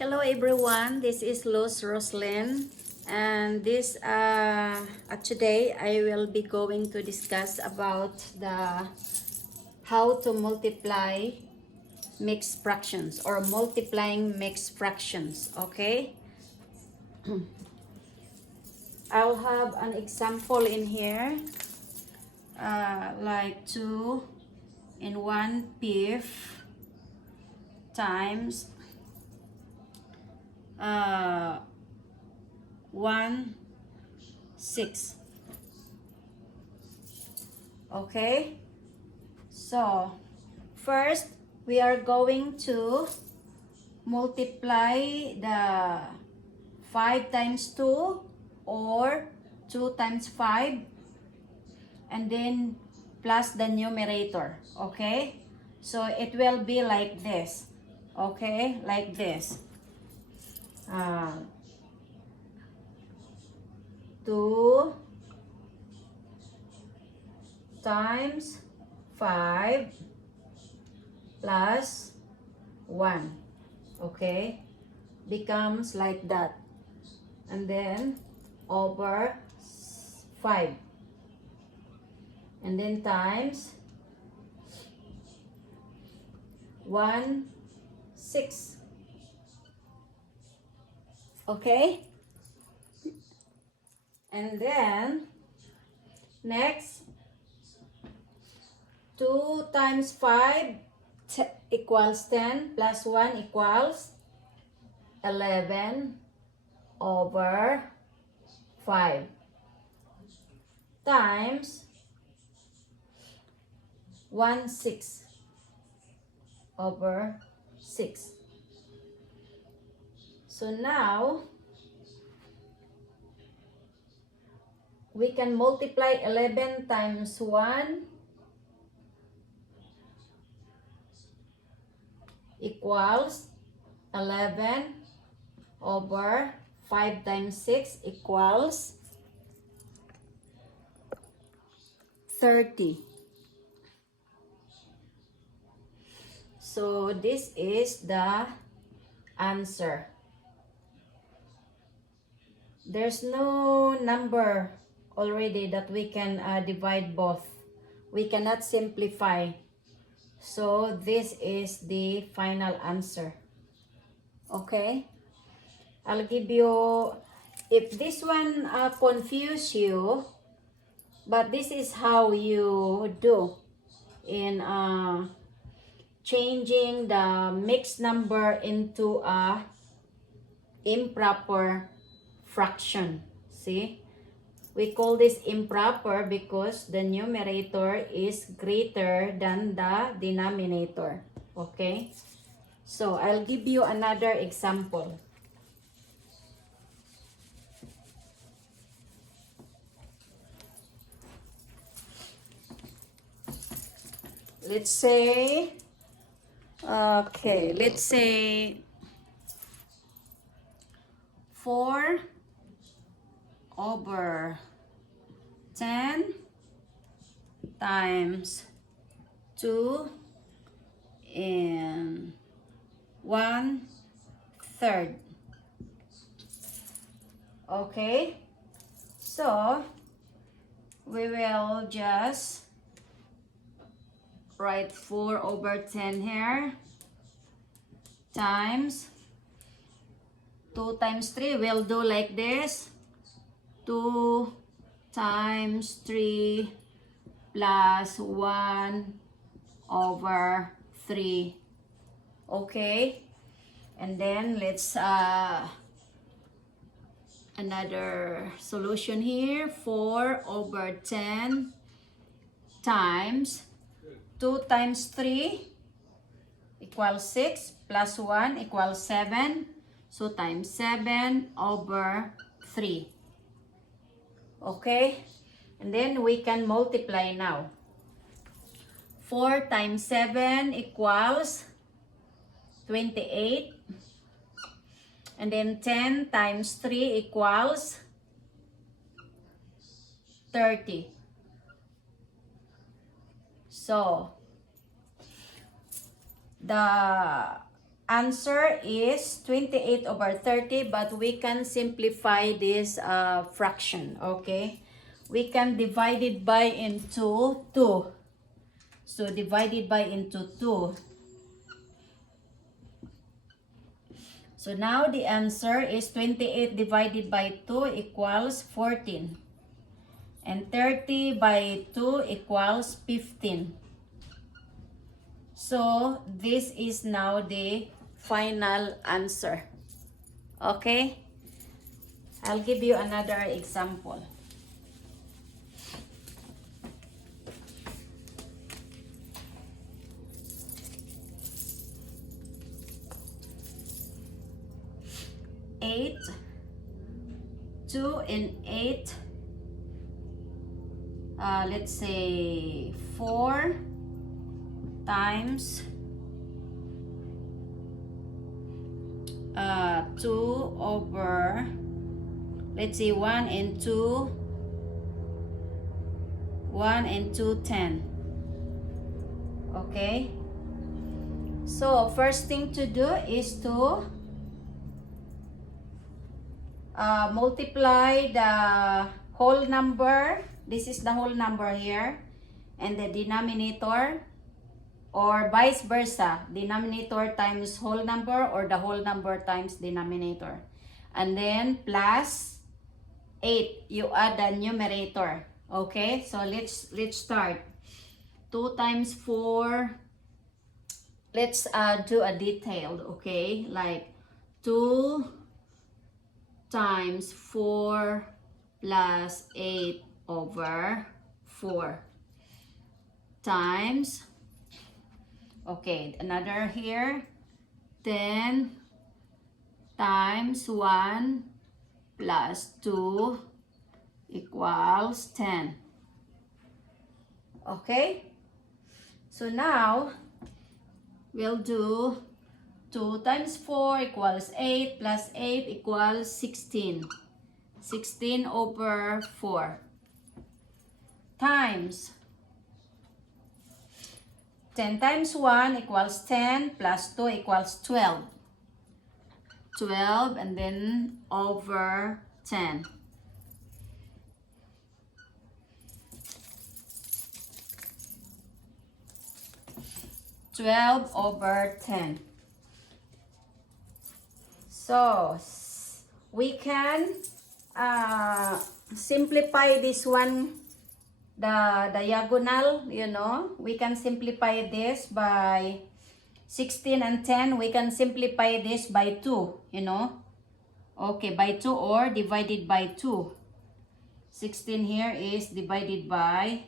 Hello everyone, this is Luz Roslyn, and today I will be going to discuss about the how to multiply mixed fractions or multiplying mixed fractions. Okay, I'll have an example in here, like 2 and 1/5 times 1/6. Okay, so first we are going to multiply the 5 times 2 or 2 times 5 and then plus the numerator. Okay, so it will be like this. Okay, like this. 2 times 5 plus 1. Okay, becomes like that, and then over 5, and then times 1/6. Okay, and then next 2 times 5 equals 10 plus 1 equals 11 over 5 times 1/6 over 6. So now we can multiply 11 times 1 equals 11 over 5 times 6 equals 30. So this is the answer. There's no number already that we can divide both. We cannot simplify. So this is the final answer. Okay, I'll give you, if this one confuse you, but this is how you do in changing the mixed number into a improper fraction. See, we call this improper because the numerator is greater than the denominator. Okay, so I'll give you another example. Let's say, okay, let's say 4 over 10 times 2 and 1/3. Okay, so we will just write 4 over 10 here times 2 times 3. We'll do like this: 2 times 3 plus 1 over 3. Okay, and then let's another solution here. 4 over 10 times 2 times 3 equals 6 plus 1 equals 7. So times 7 over 3. Okay, and then we can multiply now. 4 times 7 equals 28. And then 10 times 3 equals 30. So the answer is 28 over 30, but we can simplify this fraction, okay? We can divide it by into 2. So divide it by into 2. So now the answer is 28 divided by 2 equals 14. And 30 by 2 equals 15. So this is now the final answer. Okay? I'll give you another example. Eight, 2 and 8, let's say 4 times 2 over, let's say 1 and 2, 1 and 2, 10. Okay? So first thing to do is to multiply the whole number. This is the whole number here, and the denominator, or vice versa, denominator times whole number, or the whole number times denominator, and then plus 8, you add the numerator. Okay, so let's start. 2 times 4, let's do a detailed, okay, like 2 times 4 plus 8 over 4 times, okay, another here, 10 times 1 plus 2 equals 10. Okay, so now we'll do 2 times 4 equals 8 plus 8 equals 16. 16 over 4 times 10 times 1 equals 10 plus 2 equals 12. 12 and then over 10. over 10. So we can simplify this one, the diagonal, you know. We can simplify this by 16 and 10. We can simplify this by 2, you know. Okay, by 2 or divided by 2. 16 here is divided by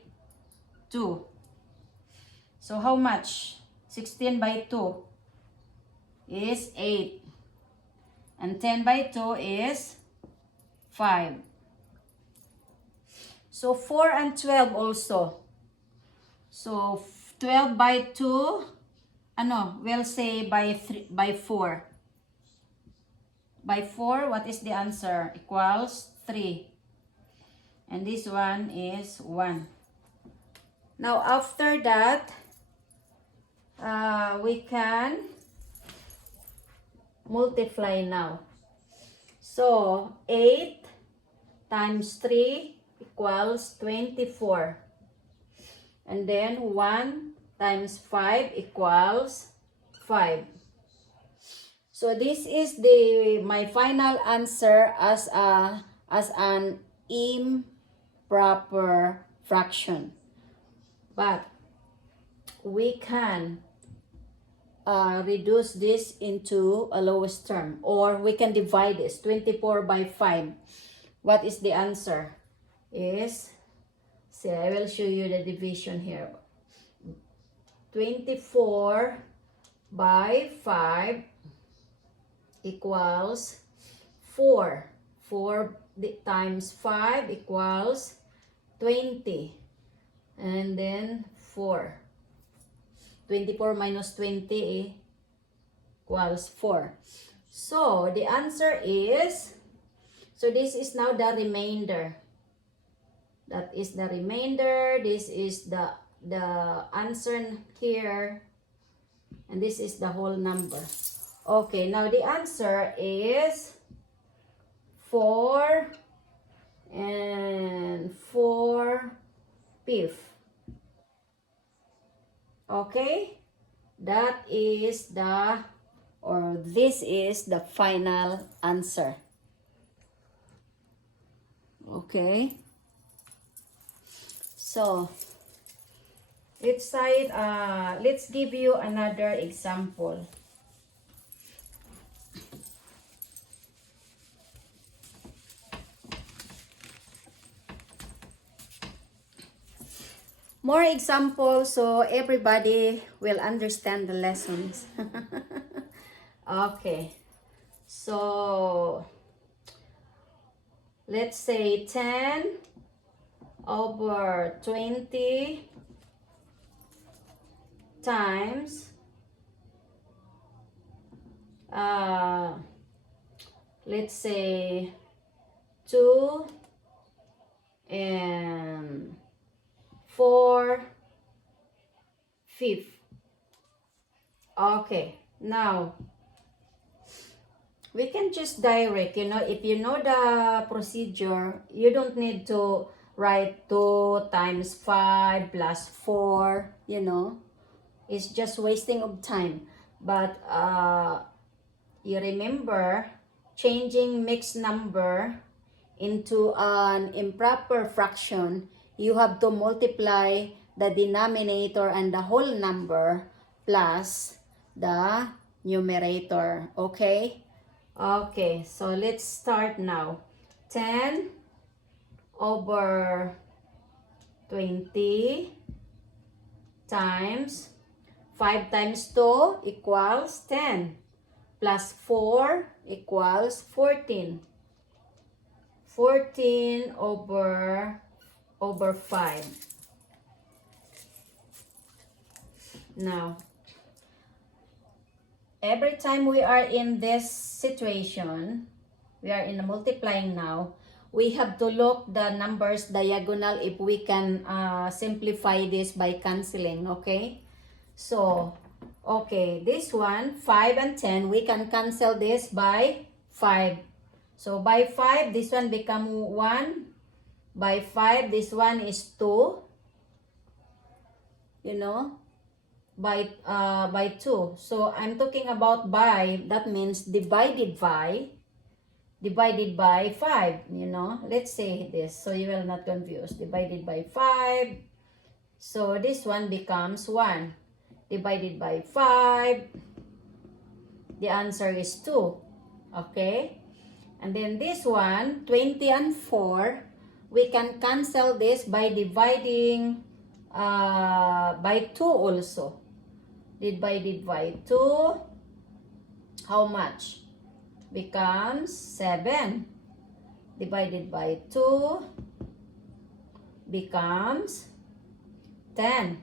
2. So how much? 16 by 2 is 8. And 10 by 2 is 5. So 4 and 12 also. So 12 by 2, we'll say by 3, by 4. By 4, what is the answer? Equals 3. And this one is 1. Now after that, we can multiply now. So 8 times 3 equals 24. And then 1 times 5 equals 5. So this is my final answer as an improper fraction. But we can reduce this into a lowest term, or we can divide this 24 by 5. What is the answer? I will show you the division here. 24 by 5 equals 4. 4 times 5 equals 20. And then 4. 24 minus 20 equals 4. So the answer is, so this is now the remainder. That is the remainder. This is the answer here. And this is the whole number. Okay, now the answer is 4 and 4/5. Okay, that is the, or this is the final answer. Okay, so let's give you another example. More examples so everybody will understand the lessons. Okay, so let's say 10/20 times let's say 2 and 4/5. Okay, now we can just direct, if you know the procedure, you don't need to write 2 times 5 plus 4, it's just wasting of time. But you remember, changing mixed number into an improper fraction, you have to multiply the denominator and the whole number plus the numerator. Okay? Okay, so let's start now. 10/20 times 5 times 2 equals 10 plus 4 equals 14. 14 over 5. Now, every time we are in this situation, we are in the multiplying now, we have to look the numbers diagonal if we can simplify this by canceling, okay? So, okay, this one, 5 and 10, we can cancel this by 5. So, by 5, this one become 1. By 5, this one is 2. By 2. So, I'm talking about by, that means divided by 5, Let's say this, so you will not confuse. Divided by 5. So, this one becomes 1. Divided by 5. The answer is 2. Okay? And then this one, 20 and 4, we can cancel this by dividing by 2 also. Divided by 2, how much? Becomes 7. Divided by 2 becomes 10.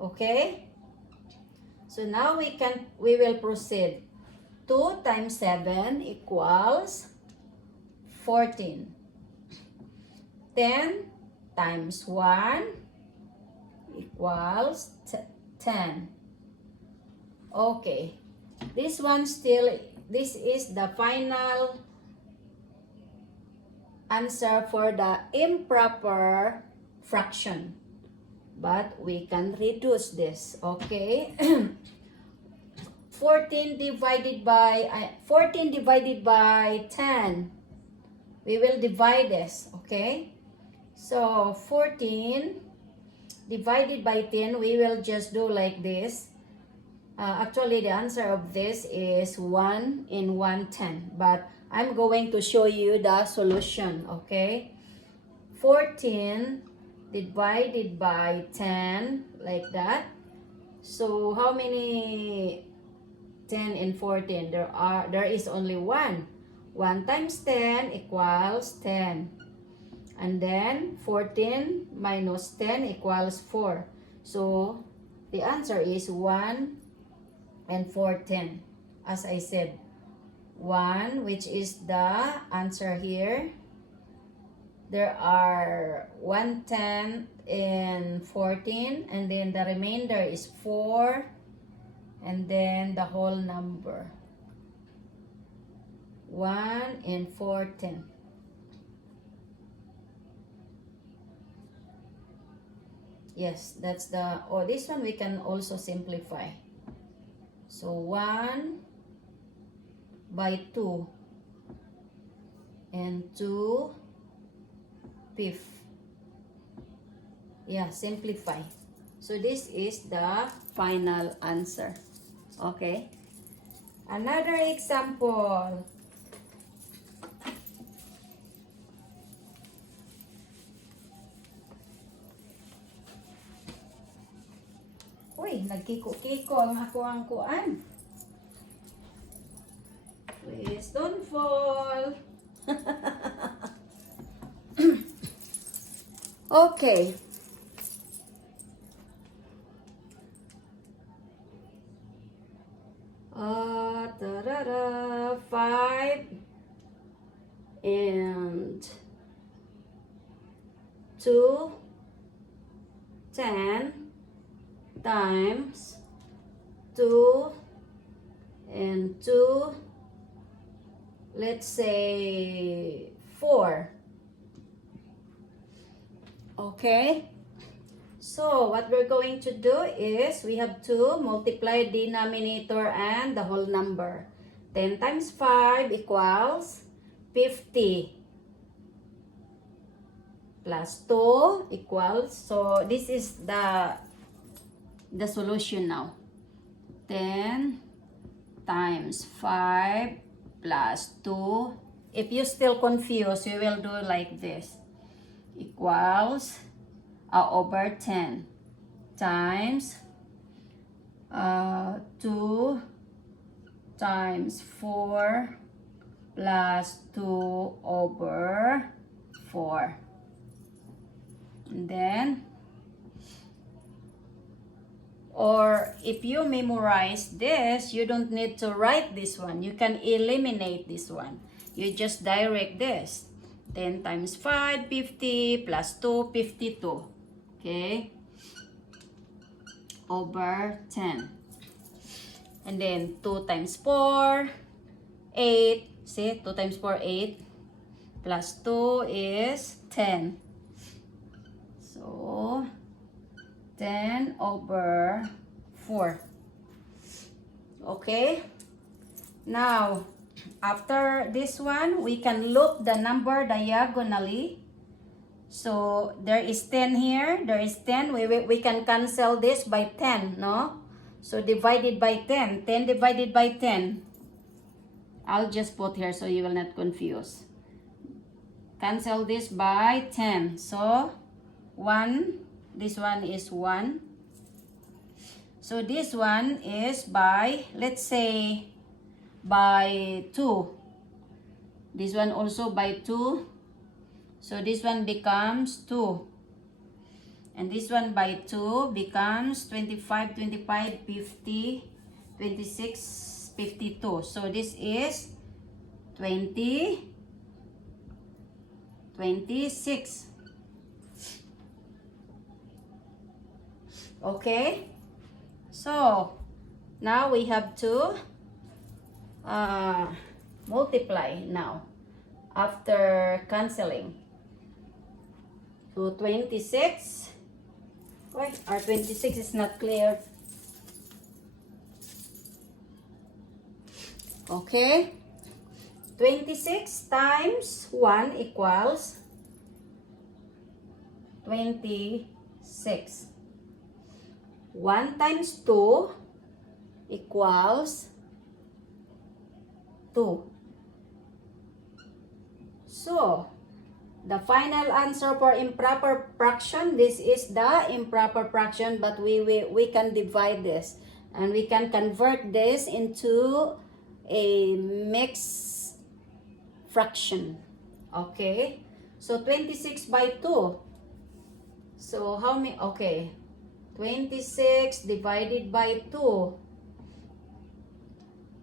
Okay? So now we will proceed. 2 times 7 equals 14. 10 times 1 equals 10. Okay. This one this is the final answer for the improper fraction. But we can reduce this, okay? 14 divided by 10. We will divide this, okay? So 14 divided by 10, we will just do like this. Actually, the answer of this is 1 in 1/10. But I'm going to show you the solution, okay? 14 divided by 10, like that. So, how many 10 and 14? There is only 1. 1 times 10 equals 10. And then, 14 minus 10 equals 4. So, the answer is 1 and 4/10. As I said, 1, which is the answer here. There are 1/10 and 14, and then the remainder is 4 and then the whole number. 1 and 4 10. Yes, that's the, or this one we can also simplify. So 1 by 2 and 2 fifth. Yeah, simplify. So this is the final answer. Okay. Another example. Uy, nagkiko-kiko ang ako ang kuan. Please don't fall. Okay. Tarara, 5 and 2 10 times 2 and 2, let's say 4. Okay, so what we're going to do is we have to multiply denominator and the whole number. 10 times 5 equals 50 plus 2 equals, so this is the solution now. 10 times 5 plus 2. If you're still confused, you will do like this. Equals over 10 times 2 times 4 plus 2 over 4. And then, or if you memorize this, you don't need to write this one. You can eliminate this one. You just direct this. 10 times 5, 50, plus 2, 52. Okay? Over 10. And then 2 times 4, 8. See, 2 times 4, 8. Plus 2 is 10. So, 10 over 4. Okay? Now, after this one, we can loop the number diagonally. So, there is 10 here. There is 10. We can cancel this by 10, no? So, divided by 10. 10 divided by 10. I'll just put here so you will not confuse. Cancel this by 10. So, 1. This one is 1. So, this one is by, let's say, by 2. This one also by 2. So, this one becomes 2. And this one by 2 becomes 25, 25, 50, 26, 52. So, this is 20, 26. Okay? So, now we have to multiply now after canceling. So 26. Wait, our 26 is not clear. Okay. 26 times 1 equals 26. 1 times 2 equals 2. So, the final answer for improper fraction, this is the improper fraction, but we can divide this and we can convert this into a mixed fraction. Okay, so 26 by 2. So, how many? Okay, 26 divided by 2.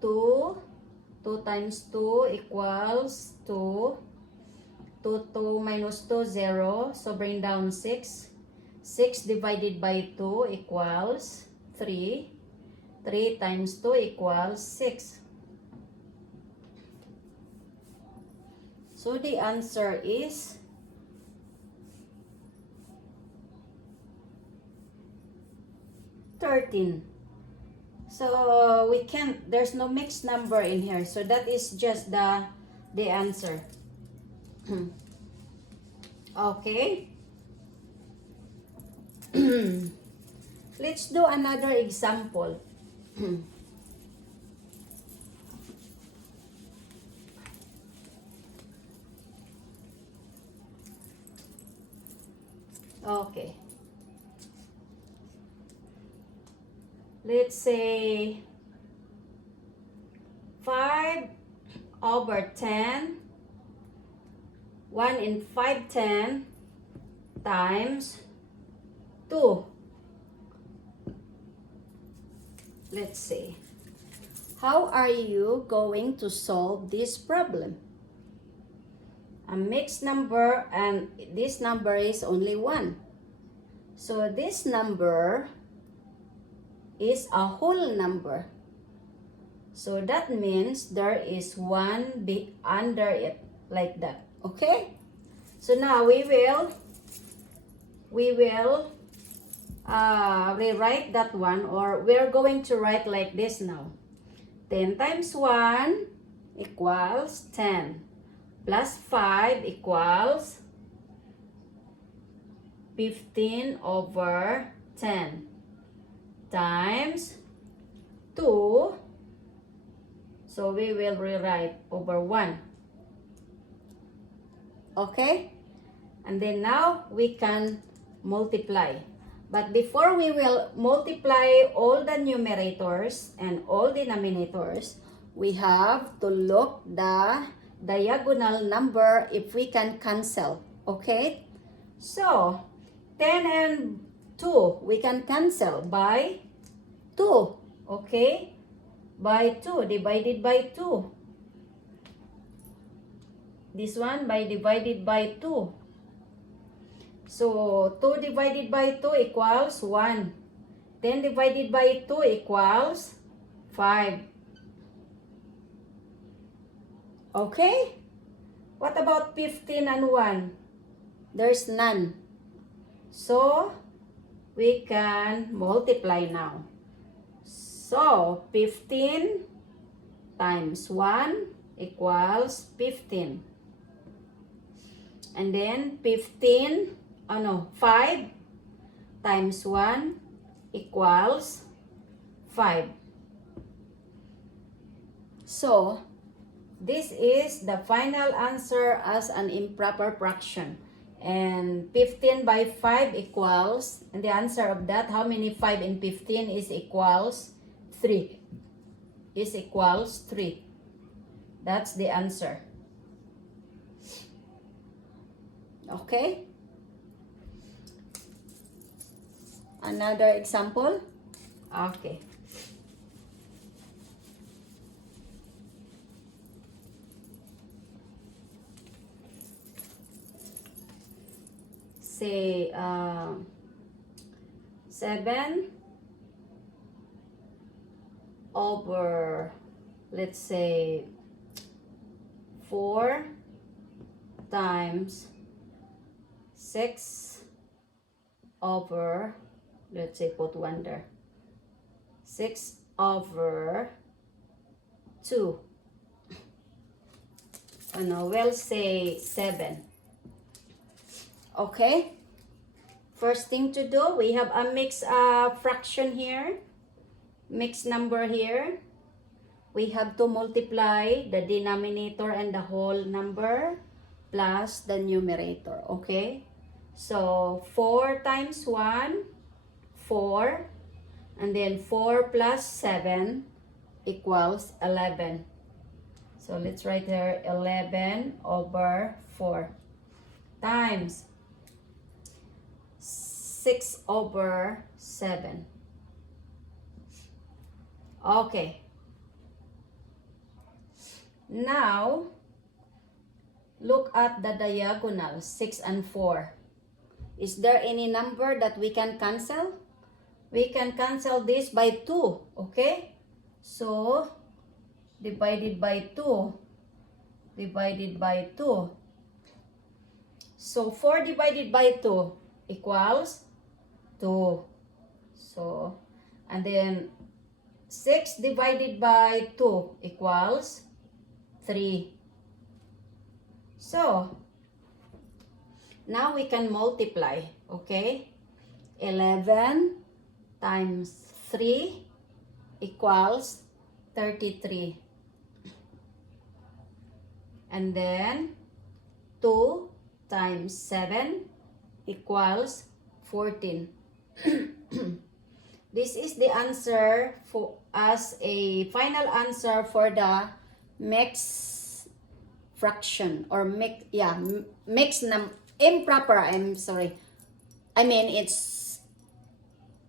2 times 2 equals 2. 2 minus 2, 0. So, bring down 6. 6 divided by 2 equals 3. 3 times 2 equals 6. So the answer is 13. So we can't, there's no mixed number in here. So that is just the answer. Okay. Let's do another example. Okay. Let's say 5 over 10, 1 in 5/10 times 2. Let's see. How are you going to solve this problem? A mixed number, and this number is only 1. So this number is a whole number. So that means there is 1 under it, like that. Okay? So now we will rewrite that one, or we're going to write like this now. 10 times 1 equals 10. Plus 5 equals 15 over 10. Times 2. So we will rewrite over 1. Okay? And then now we can multiply. But before we will multiply all the numerators and all denominators, we have to look the diagonal number if we can cancel. Okay? So 10 and 2, we can cancel by 2. Okay? By 2, divided by 2. This one by divided by 2. So 2 divided by 2 equals 1. 10 divided by 2 equals 5. Okay? What about 15 and 1? There's none. So we can multiply now. So 15 times 1 equals 15. And then 5 times 1 equals 5. So this is the final answer as an improper fraction. And 15 by 5 equals, and the answer of that, how many 5 in 15 is equals 3. Is equals 3. That's the answer. Okay? Another example? Okay. Say 7 over, let's say, 4 times 6 over, let's say, put 1 there, 6 over 2. We'll say 7. Okay? First thing to do, we have a mixed fraction here, mixed number here. We have to multiply the denominator and the whole number plus the numerator. Okay? So 4 times 1, 4, and then 4 plus 7 equals 11. So let's write here 11 over 4 times 6 over 7. Okay. Now, look at the diagonal, 6 and 4. Is there any number that we can cancel? we can cancel this by 2, okay? So, divided by 2, divided by 2. So, 4 divided by 2 equals 2. So, and then 6 divided by 2 equals 3. So, now we can multiply, okay? 11 times 3 equals 33. And then 2 times 7 equals 14. This is the answer for as a final answer for the mixed fraction or improper, I'm sorry. I mean it's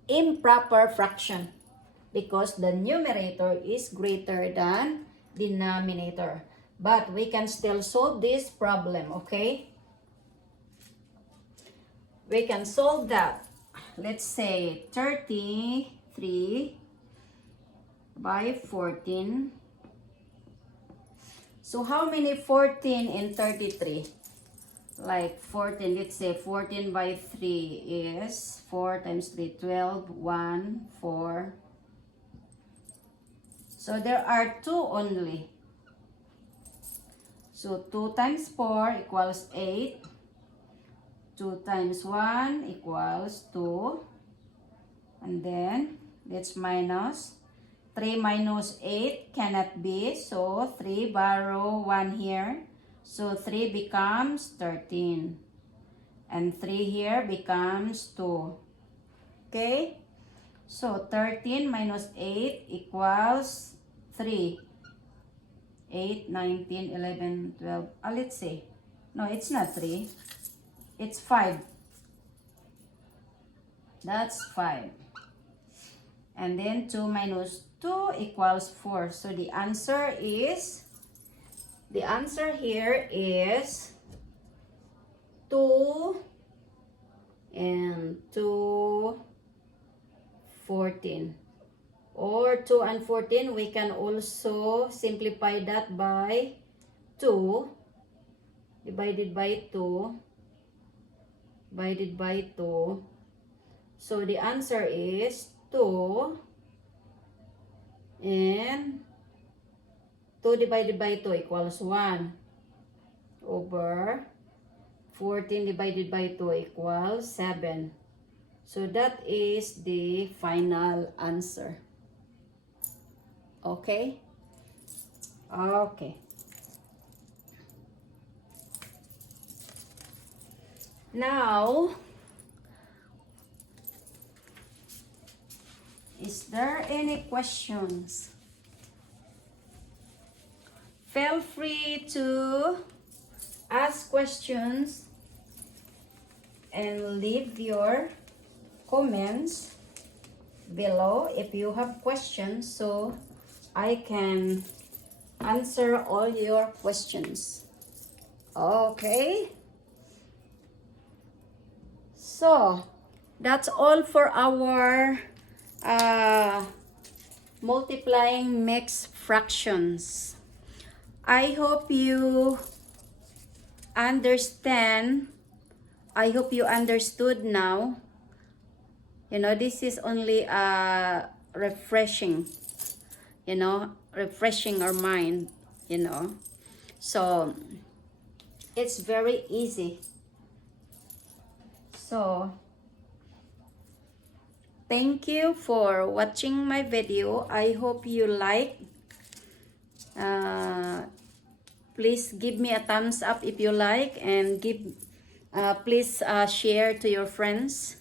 improper fraction because the numerator is greater than denominator. But we can still solve this problem, okay? We can solve that. Let's say 33 by 14. So how many 14 in 33? Like 14, let's say 14 by 3 is 4 times 3, 12, 1, 4. So there are 2 only. So 2 times 4 equals 8. 2 times 1 equals 2. And then, let's minus. 3 minus 8 cannot be. So, 3 borrow 1 here. So, 3 becomes 13. And 3 here becomes 2. Okay? So, 13 minus 8 equals 3. 8, 19, 11, 12. Let's say. No, it's not 3. It's 5. That's 5. And then 2 minus 2 equals 4. So the answer here is 2 and 2, 14. Or 2 and 14, we can also simplify that by 2 divided by 2. Divided by 2. So the answer is 2 and 2 divided by 2 equals 1 over 14 divided by 2 equals 7. So that is the final answer. Okay? Okay. Now, is there any questions? Feel free to ask questions and leave your comments below if you have questions so I can answer all your questions. Okay? So, that's all for our multiplying mixed fractions. I hope you understand. I hope you understood now. You know, this is only refreshing, you know, refreshing our mind, you know. So, it's very easy. So, thank you for watching my video. I hope you like. Please give me a thumbs up if you like, and please share to your friends.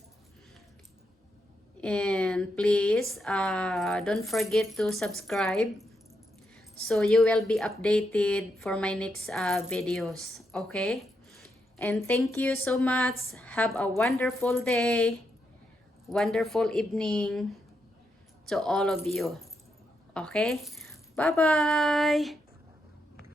And please don't forget to subscribe so you will be updated for my next videos. Okay? And thank you so much. Have a wonderful day, wonderful evening to all of you. Okay? Bye-bye.